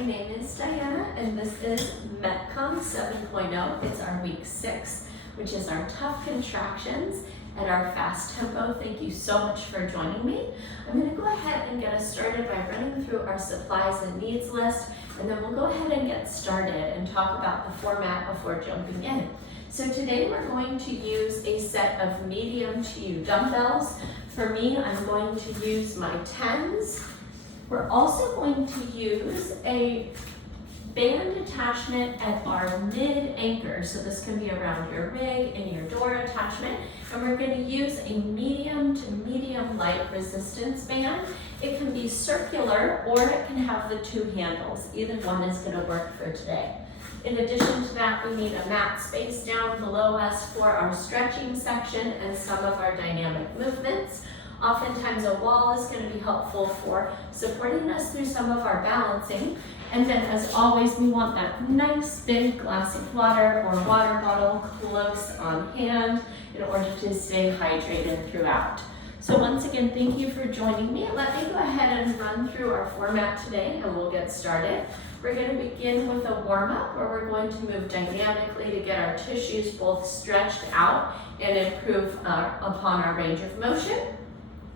my name is Diana, and this is MetCon 7.0. It's our week 6, which is our tough contractions at our fast tempo. Thank you so much for joining me. I'm going to go ahead and get us started by running through our supplies and needs list, and then we'll go ahead and get started and talk about the format before jumping in. So today we're going to use a set of medium to U dumbbells. For me, I'm going to use my 10s. We're also going to use a band attachment at our mid anchor. So this can be around your rig and your door attachment. And we're going to use a medium to medium light resistance band. It can be circular or it can have the 2 handles. Either one is going to work for today. In addition to that, we need a mat space down below us for our stretching section and some of our dynamic movements. Oftentimes a wall is going to be helpful for supporting us through some of our balancing. And then as always, we want that nice big glass of water or water bottle close on hand in order to stay hydrated throughout. So once again, thank you for joining me. Let me go ahead and run through our format today and we'll get started. We're going to begin with a warm-up where we're going to move dynamically to get our tissues both stretched out and improve upon our range of motion.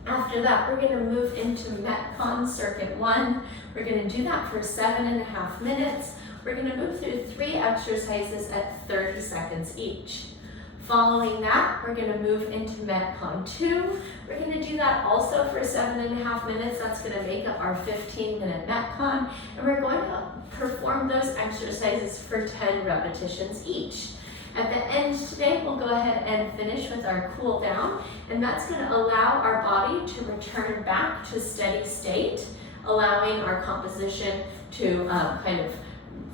After that, we're going to move into MetCon Circuit 1. We're going to do that for 7.5 minutes. We're going to move through 3 exercises at 30 seconds each. Following that, we're going to move into MetCon 2. We're going to do that also for 7.5 minutes. That's going to make up our 15-minute MetCon. And we're going to perform those exercises for 10 repetitions each. At the end today, we'll go ahead and finish with our cool down, and that's going to allow our body to return back to steady state, allowing our composition to kind of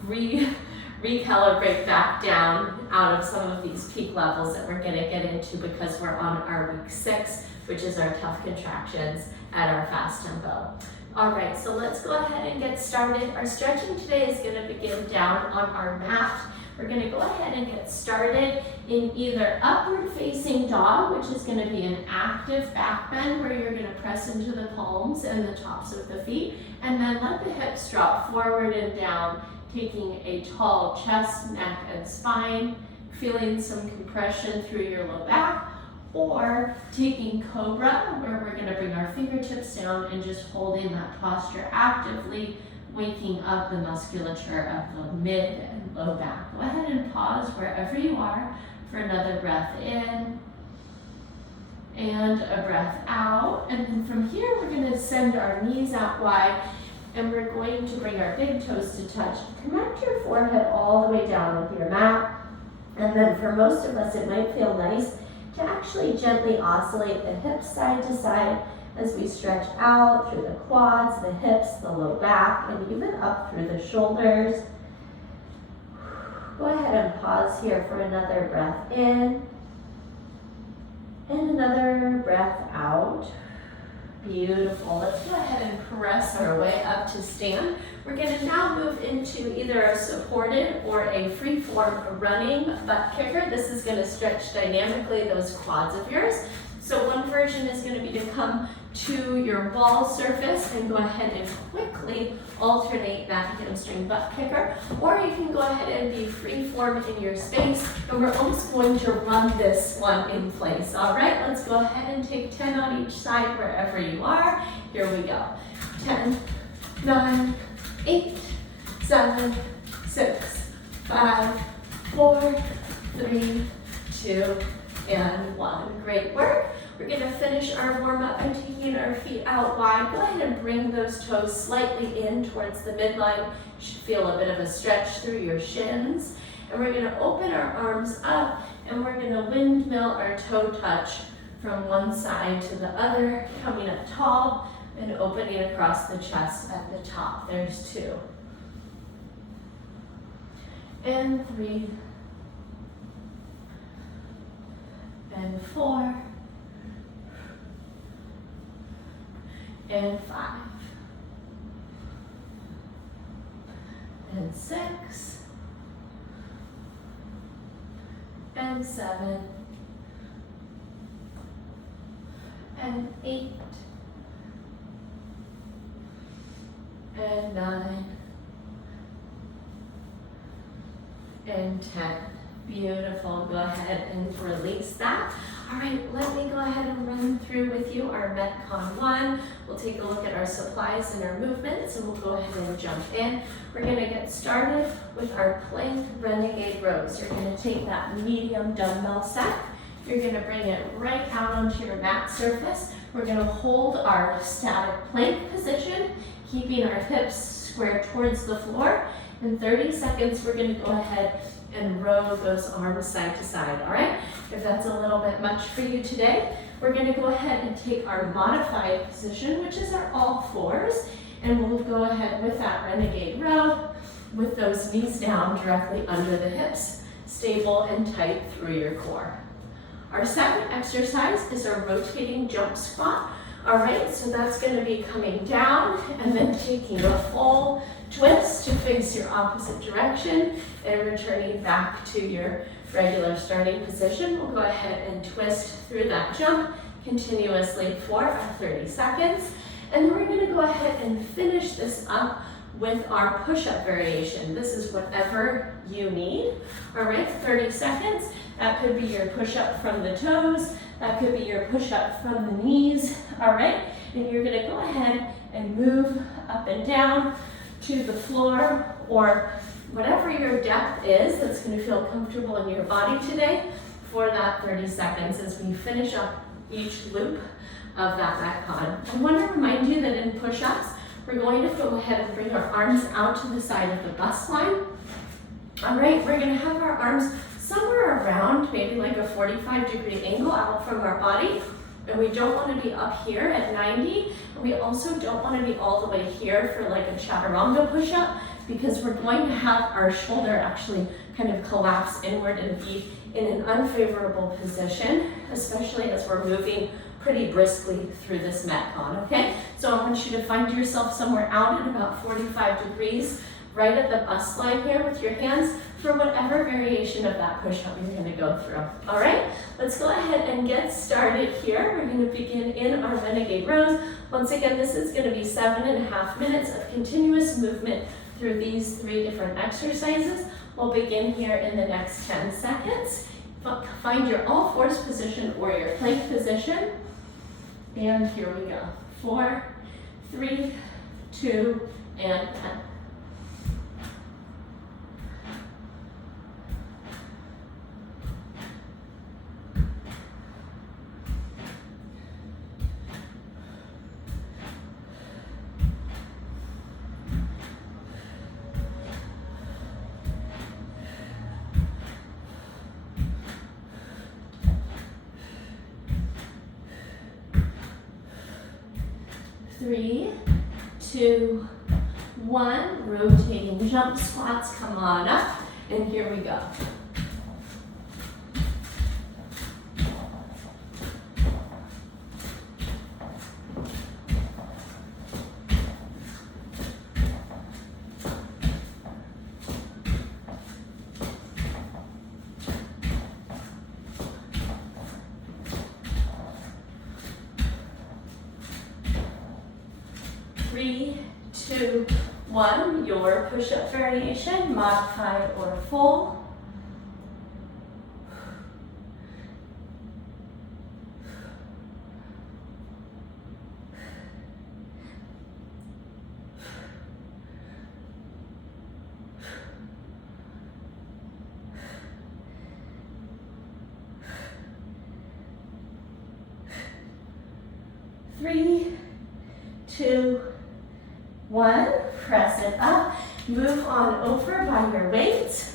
recalibrate back down out of some of these peak levels that we're going to get into because we're on our week 6, which is our tough contractions at our fast tempo. All right, so let's go ahead and get started. Our stretching today is going to begin down on our mat. We're going to go ahead and get started in either upward facing dog, which is going to be an active back bend where you're going to press into the palms and the tops of the feet, and then let the hips drop forward and down, taking a tall chest, neck, and spine, feeling some compression through your low back, or taking cobra, where we're going to bring our fingertips down and just holding that posture actively, waking up the musculature of the mid and low back. Go ahead and pause wherever you are for another breath in and a breath out. And then from here, we're going to send our knees out wide and we're going to bring our big toes to touch. Connect your forehead all the way down with your mat. And then for most of us, it might feel nice to actually gently oscillate the hips side to side as we stretch out through the quads, the hips, the low back, and even up through the shoulders. Go ahead and pause here for another breath in and another breath out. Beautiful. Let's go ahead and press our way up to stand. We're going to now move into either a supported or a free form running butt kicker. This is going to stretch dynamically those quads of yours. So one version is going to be to come to your wall surface and go ahead and quickly alternate that hamstring butt kicker, or you can go ahead and be free form in your space, and we're almost going to run this one in place. All right, let's go ahead and take 10 on each side wherever you are. Here we go. 10, 9, 8, 7, 6, 5, 4, 3, 2, and 1. Great work. We're going to finish our warm-up by taking our feet out wide. Go ahead and bring those toes slightly in towards the midline. You should feel a bit of a stretch through your shins. And we're going to open our arms up and we're going to windmill our toe touch from one side to the other, coming up tall and opening across the chest at the top. There's 2. And 3. And 4. And 5. And 6. And 7. And 8. And 9. and 10. Beautiful. Go ahead and release that. All right, let me go ahead and run through with you our MetCon 1. We'll take a look at our supplies and our movements, and we'll go ahead and jump in. We're going to get started with our plank renegade rows. You're going to take that medium dumbbell set. You're going to bring it right out onto your mat surface. We're going to hold our static plank position, keeping our hips squared towards the floor. In 30 seconds, we're going to go ahead and row those arms side to side, all right? If that's a little bit much for you today, we're going to go ahead and take our modified position, which is our all fours, and we'll go ahead with that renegade row with those knees down directly under the hips, stable and tight through your core. Our second exercise is our rotating jump squat. All right, so that's going to be coming down and then taking a full twist to face your opposite direction and returning back to your regular starting position. We'll go ahead and twist through that jump continuously for our 30 seconds. And then we're going to go ahead and finish this up with our push-up variation. This is whatever you need. All right, 30 seconds. That could be your push-up from the toes. That could be your push-up from the knees. All right, and you're going to go ahead and move up and down to the floor or whatever your depth is that's going to feel comfortable in your body today for that 30 seconds as we finish up each loop of that MetCon. I want to remind you that in push-ups, we're going to go ahead and bring our arms out to the side of the bust line. All right, we're going to have our arms somewhere around maybe like a 45-degree angle out from our body. And we don't want to be up here at 90. And we also don't want to be all the way here for like a chaturanga push-up because we're going to have our shoulder actually kind of collapse inward and be in an unfavorable position, especially as we're moving pretty briskly through this MetCon, okay? So I want you to find yourself somewhere out at about 45 degrees, right at the bust line here with your hands for whatever variation of that push-up you're going to go through. All right, let's go ahead and get started here. We're going to begin in our renegade rows. Once again, this is going to be 7.5 minutes of continuous movement through these 3 different exercises. We'll begin here in the next 10 seconds. Find your all fours position or your plank position. And here we go. 4, 3, 2, and 10. Three, 2, 1, rotating jump squats, come on up, and here we go. Three, 2, 1, your push-up variation, modified or full. Three, 2, 1, press it up, move on over by your weight.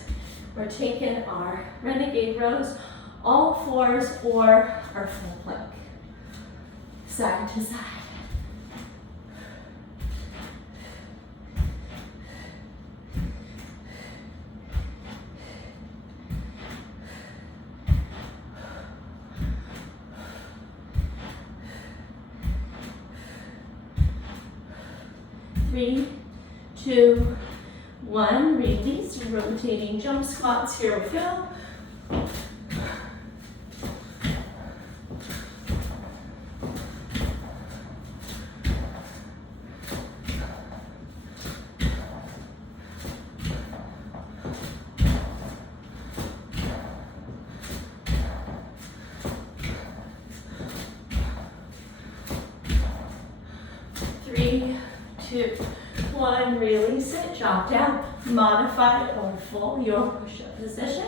We're taking our renegade rows, all fours or our full plank, side to side. Three, 2, 1, release, rotating jump squats, here we go. 2, 1. Release it, drop down, modified or full, your push-up position.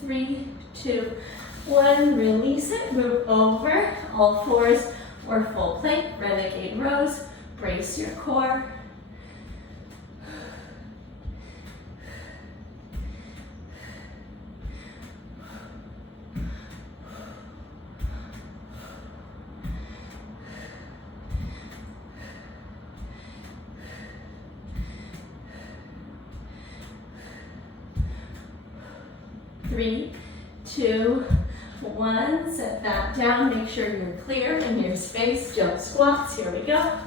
3, 2, 1. Release it, move over, all fours or full plank, renegade rows, brace your core. 3, 2, 1. Set that down. Make sure you're clear in your space. Jump squats. Here we go.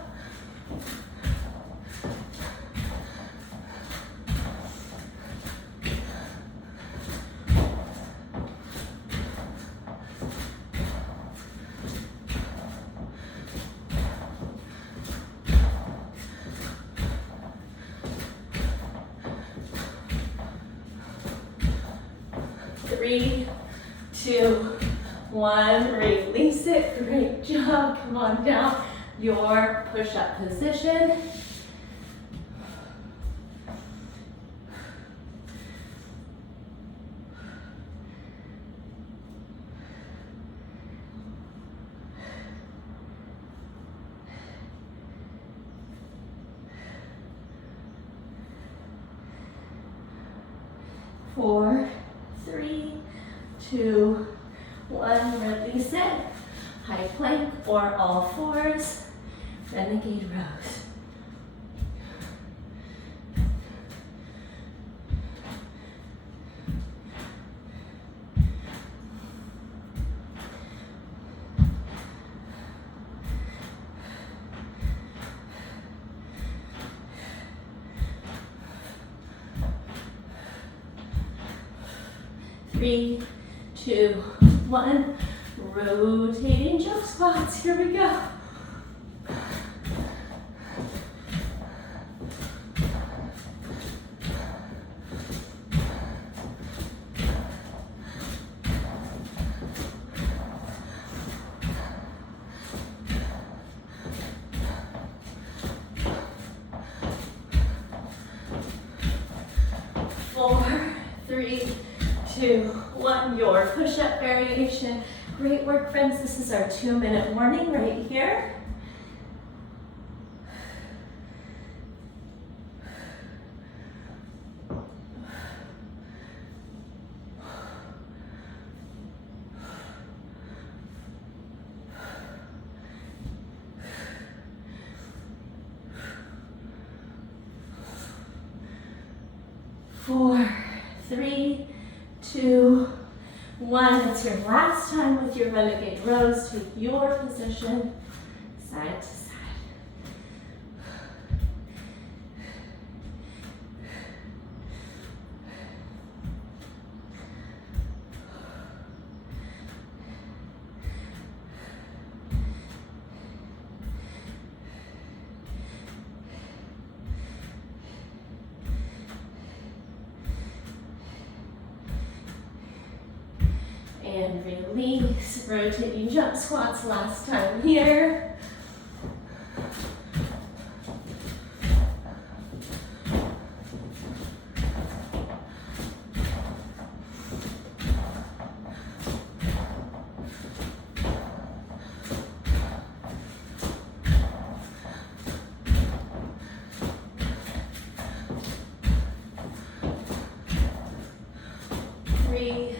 Three, 2, 1, release it. Great job. Come on down. Your push-up position. Four, 3, 2, 1, release it. High plank or all fours, renegade rows. Three, 2, 1, rotating jump squats. Here we go. Four, 3, 2, 1, your push-up variation. Great work, friends. This is our 2-minute warning right here. Four, 3, 2, 1. It's your last time with your renegade rows. Take your position side to side. And release, rotating jump squats last time here. Three,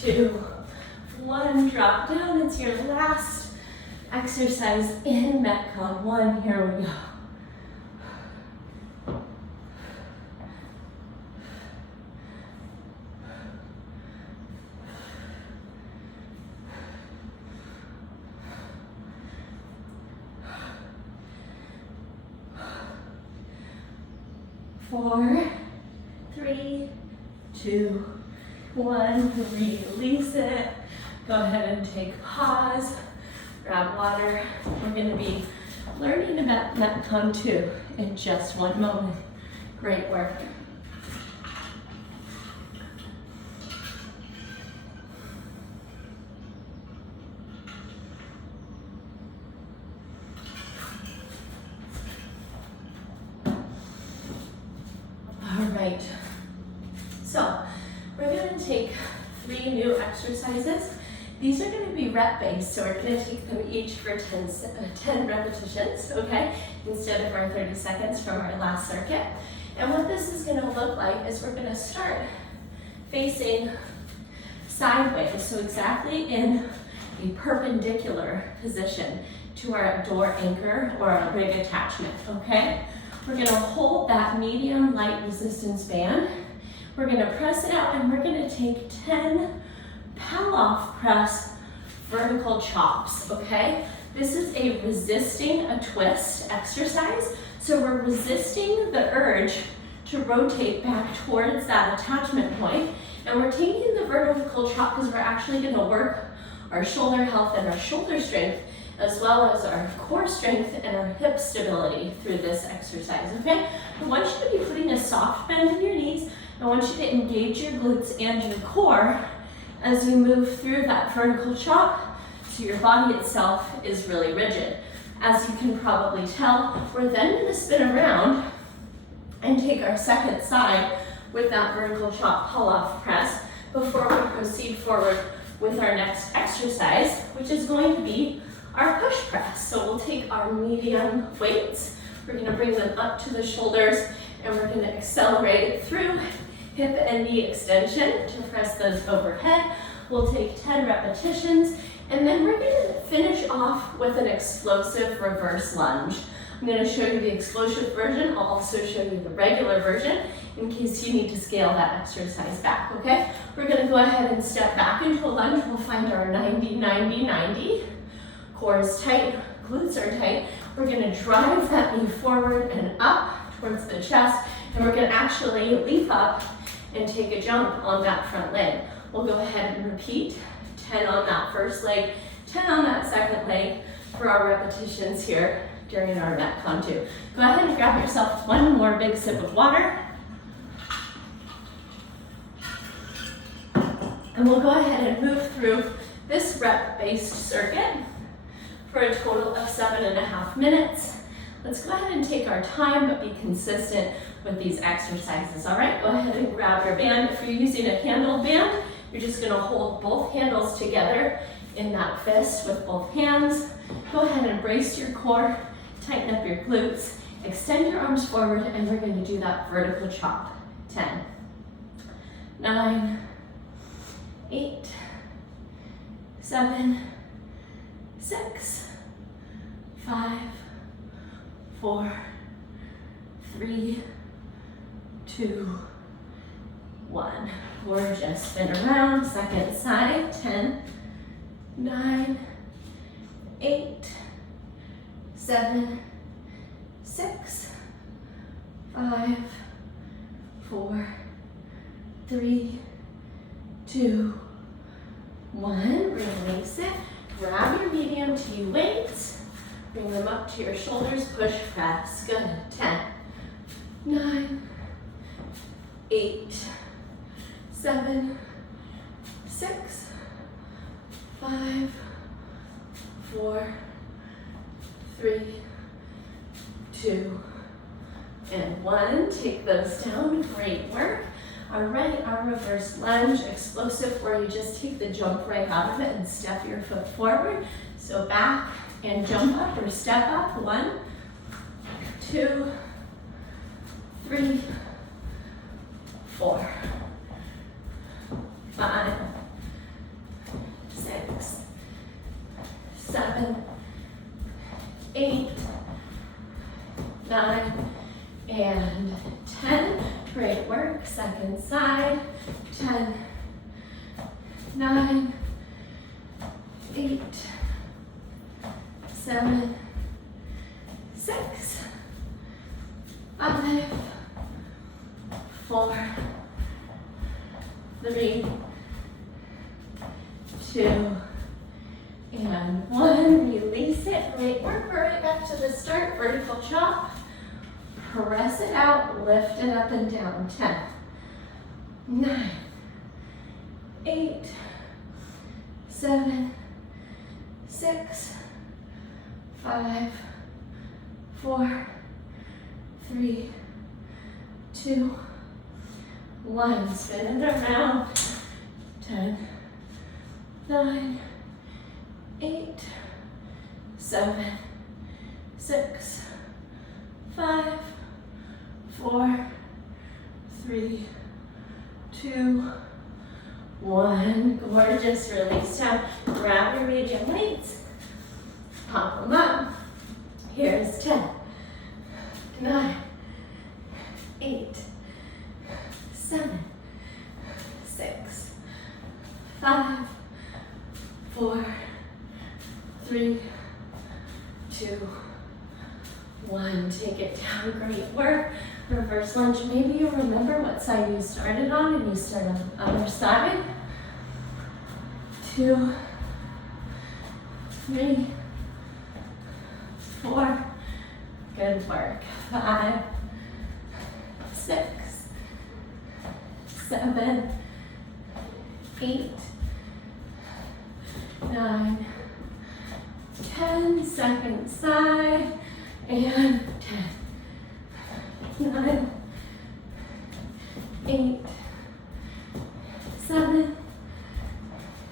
2, 1, drop down. It's your last exercise in MetCon 1. Here we go. Four, 3, 2, 1. one, release it. Go ahead and take pause, grab water. We're gonna be learning about MetCon 2 in just one moment. Great work. All right, so we're going to take 3 new exercises. These are going to be rep-based, so we're going to take them each for 10 repetitions, okay, instead of our 30 seconds from our last circuit. And what this is going to look like is we're going to start facing sideways, so exactly in a perpendicular position to our door anchor or our rig attachment, okay? We're gonna hold that medium light resistance band. We're gonna press it out and we're gonna take 10 pull-off press vertical chops, okay? This is a resisting a twist exercise. So we're resisting the urge to rotate back towards that attachment point, and we're taking the vertical chop because we're actually gonna work our shoulder health and our shoulder strength, as well as our core strength and our hip stability through this exercise, okay? I want you to be putting a soft bend in your knees. I want you to engage your glutes and your core as you move through that vertical chop so your body itself is really rigid. As you can probably tell, we're then gonna spin around and take our second side with that vertical chop pull-off press before we proceed forward with our next exercise, which is going to be our push press. So we'll take our medium weights, we're gonna bring them up to the shoulders, and we're gonna accelerate through hip and knee extension to press those overhead. We'll take 10 repetitions, and then we're gonna finish off with an explosive reverse lunge. I'm gonna show you the explosive version. I'll also show you the regular version in case you need to scale that exercise back, okay? We're gonna go ahead and step back into a lunge. We'll find our 90, 90, 90. Core is tight, glutes are tight. We're gonna drive that knee forward and up towards the chest, and we're gonna actually leap up and take a jump on that front leg. We'll go ahead and repeat 10 on that first leg, 10 on that second leg for our repetitions here during our MetCon 2. Go ahead and grab yourself one more big sip of water. And we'll go ahead and move through this rep-based circuit for a total of 7.5 minutes. Let's go ahead and take our time, but be consistent with these exercises, all right? Go ahead and grab your band. If you're using a handled band, you're just gonna hold both handles together in that fist with both hands. Go ahead and brace your core, tighten up your glutes, extend your arms forward, and we're gonna do that vertical chop. 10, 9, 8, 7, 6, 5, 4, 3, 2, 1. Gorgeous. Spin around, second side. 10, 9, 8, 7, 6, 5, 4, 3, 2, 1. Release it. Grab your medium T weights. Bring them up to your shoulders. Push, press. Good. 10, 9, 8, 7, 6, 5, 4, 3, 2, and 1. Take those down. Great work. All right, our reverse lunge, explosive, where you just take the jump right out of it and step your foot forward. So back and jump up or step up. 1, 2, 3, 4, 5, 6, 7, 8, 9, and 10. Great work. Second side. 10, 9, 8, 7, 6, 5, 4, 3, 2, and 1. Release it. Great work. We're right back to the start. Vertical chop. Press it out. Lift it up and down. 10, 9, 8, 7, 6, 5, 4, 3, 2, 1. Spin it around. 10, 9, 8, 7, 6, 5, 4, 3, 2, 1. Gorgeous. Release down. Grab your medium weights. Pop them up. Here's 10, 9, 8, 7, 6, 5, 4, 3, 2, 1. Take it down. Great work. Reverse lunge. Maybe you remember what side you started on and you start on the other side. 2, 3, 4. Good work. 5, 6, 7, 8, 9, 10. Second side. And 10, 9, 8, 7,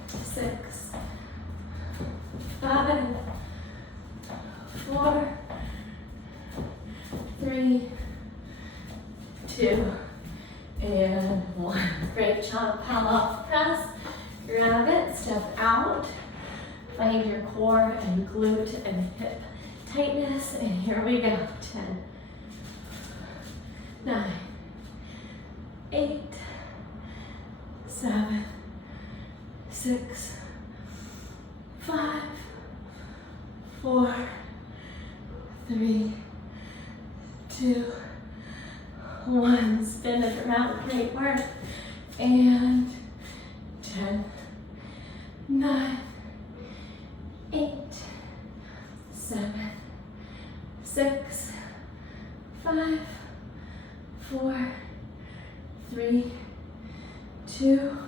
6, 5, 4, 3, 2, and 1. Great job. Pal off press. Grab it. Step out. Find your core and glute and hip tightness. And here we go. 10, 9, 8, 7, 6, 5, 4, 3, 2, 1. Spin it around. Great work. And 10, 9, 8, 7, 6, 5, 4, 3, 2,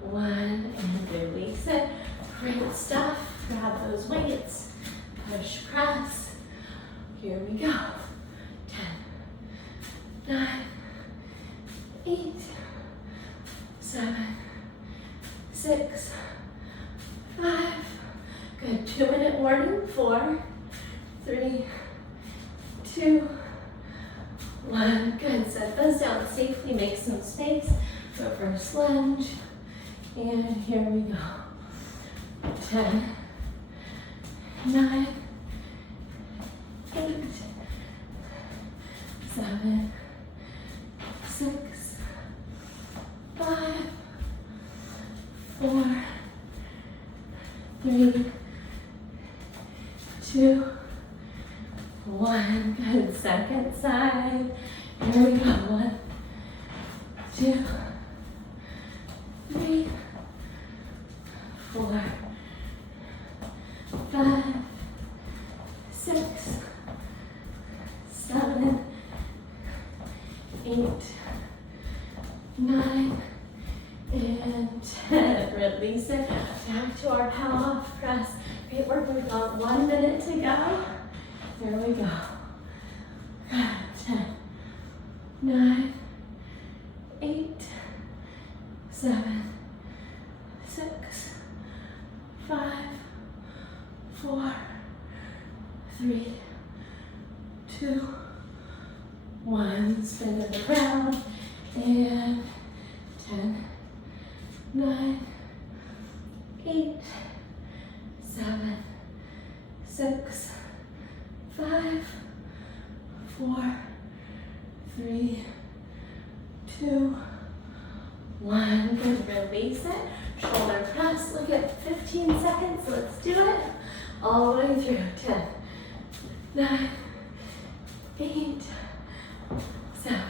1. And release it. Great stuff. Grab those weights. Push, press. Here we go. 10, 9, 8, 7, 6, 5. Good. 2-minute warning. 4, 3, 2, 1. Good. Set those down safely. Make some space. Reverse lunge. And here we go. 10, 9, 8, 7, 6, 5, 4, 3, 2, 1. Good. Second side. Here we go. 1, 2, 3, 4, 5, 6, 7, 8, 9, and 10. Release it. Back to our power off press. Great work. We've got 1 minute to go. There we go. 10, 9, 8, 7, 6, 5, 4, 3, 2, 1. Spin it around. And 10, 9, 8, 7, 6, 5, 4, 3, 2, 1. Good. Release it. Shoulder press. Look at 15 seconds. Let's do it. All the way through. 10, 9, 8, 7,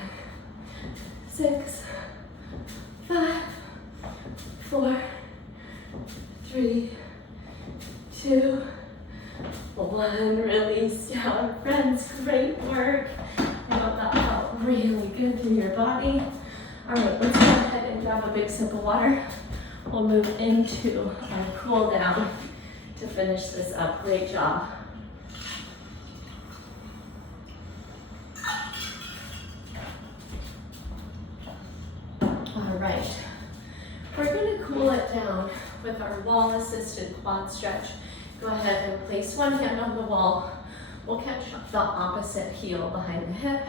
6, 5, 4, 3, 2, 1. Release down. Friends, great work. I hope that felt really good through your body. All right, let's go ahead and grab a big sip of water. We'll move into our cool down to finish this up. Great job. All right, we're going to cool it down with our wall-assisted quad stretch. Go ahead and place one hand on the wall. We'll catch the opposite heel behind the hip,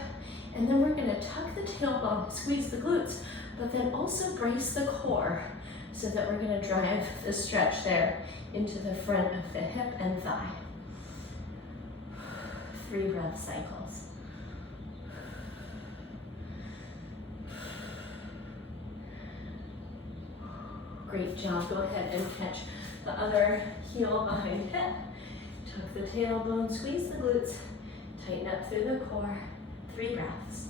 and then we're going to tuck the tailbone, squeeze the glutes, but then also brace the core so that we're going to drive the stretch there into the front of the hip and thigh. 3 breath cycles. Great job. Go ahead and catch the other heel behind hip. Tuck the tailbone, squeeze the glutes, tighten up through the core. 3 breaths.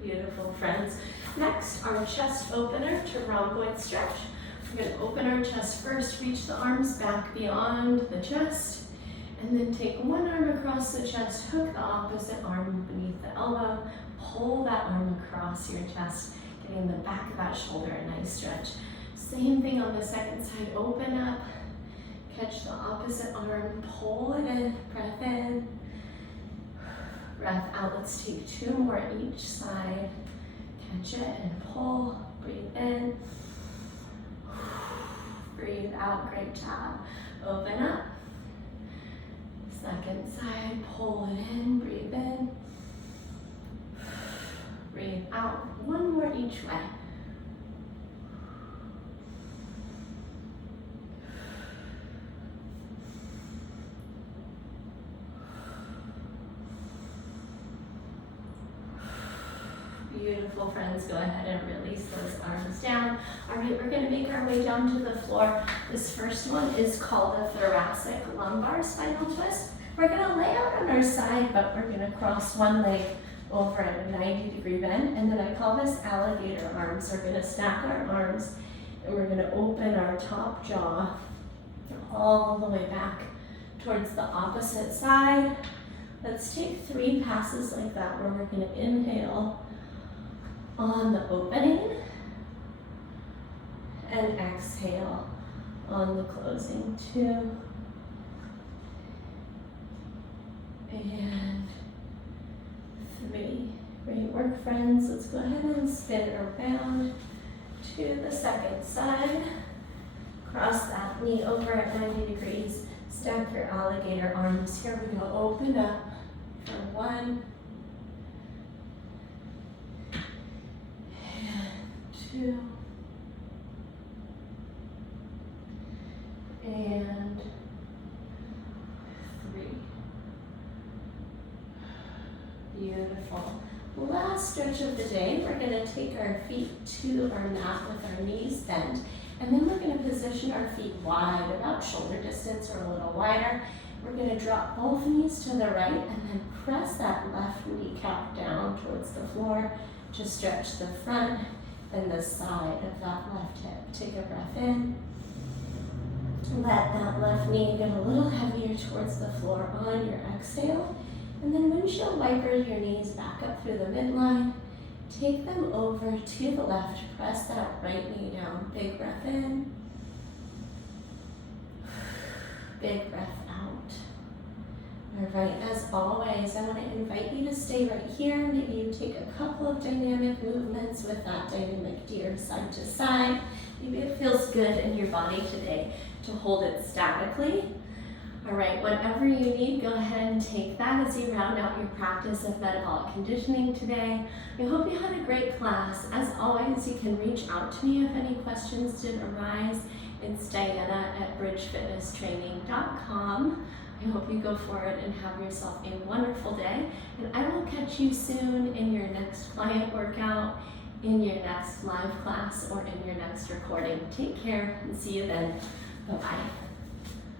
Beautiful, friends. Next, our chest opener to rhomboid stretch. We're going to open our chest first, reach the arms back beyond the chest, and then take one arm across the chest, hook the opposite arm beneath the elbow, pull that arm across your chest, getting the back of that shoulder a nice stretch. Same thing on the second side, open up, catch the opposite arm, pull it in, breath in, breath out. Let's take 2 more each side. Catch it and pull, breathe in, breathe out, great job. Open up, second side, pull it in, breathe in, breathe out. 1 more each way. Beautiful, friends. Go ahead and release those arms down. All right, we're going to make our way down to the floor. This first one is called a thoracic lumbar spinal twist. We're going to lay out on our side, but we're going to cross one leg over at a 90-degree bend, and then I call this alligator arms. We're going to stack our arms, and we're going to open our top jaw all the way back towards the opposite side. Let's take 3 passes like that, where we're going to inhale on the opening and exhale on the closing. 2 and 3. Great work, friends. Let's go ahead and spin around to the second side. Cross that knee over at 90 degrees. Stack your alligator arms. Here we go. Open up for 1 and 2 and 3. Beautiful. Last stretch of the day, we're going to take our feet to our mat with our knees bent, and then we're going to position our feet wide, about shoulder distance or a little wider. We're going to drop both knees to the right and then press that left kneecap down towards the floor to stretch the front and the side of that left hip. Take a breath in. Let that left knee get a little heavier towards the floor on your exhale. And then windshield wiper your knees back up through the midline. Take them over to the left. Press that right knee down. Big breath in. Big breath out. All right, as always, I want to invite you to stay right here. Maybe you take a couple of dynamic movements with that dynamic deer side to side. Maybe it feels good in your body today to hold it statically. All right, whatever you need, go ahead and take that as you round out your practice of metabolic conditioning today. I hope you had a great class. As always, you can reach out to me if any questions did arise. It's Diana@bridgefitnesstraining.com. I hope you go forward and have yourself a wonderful day. And I will catch you soon in your next client workout, in your next live class, or in your next recording. Take care and see you then. Bye-bye.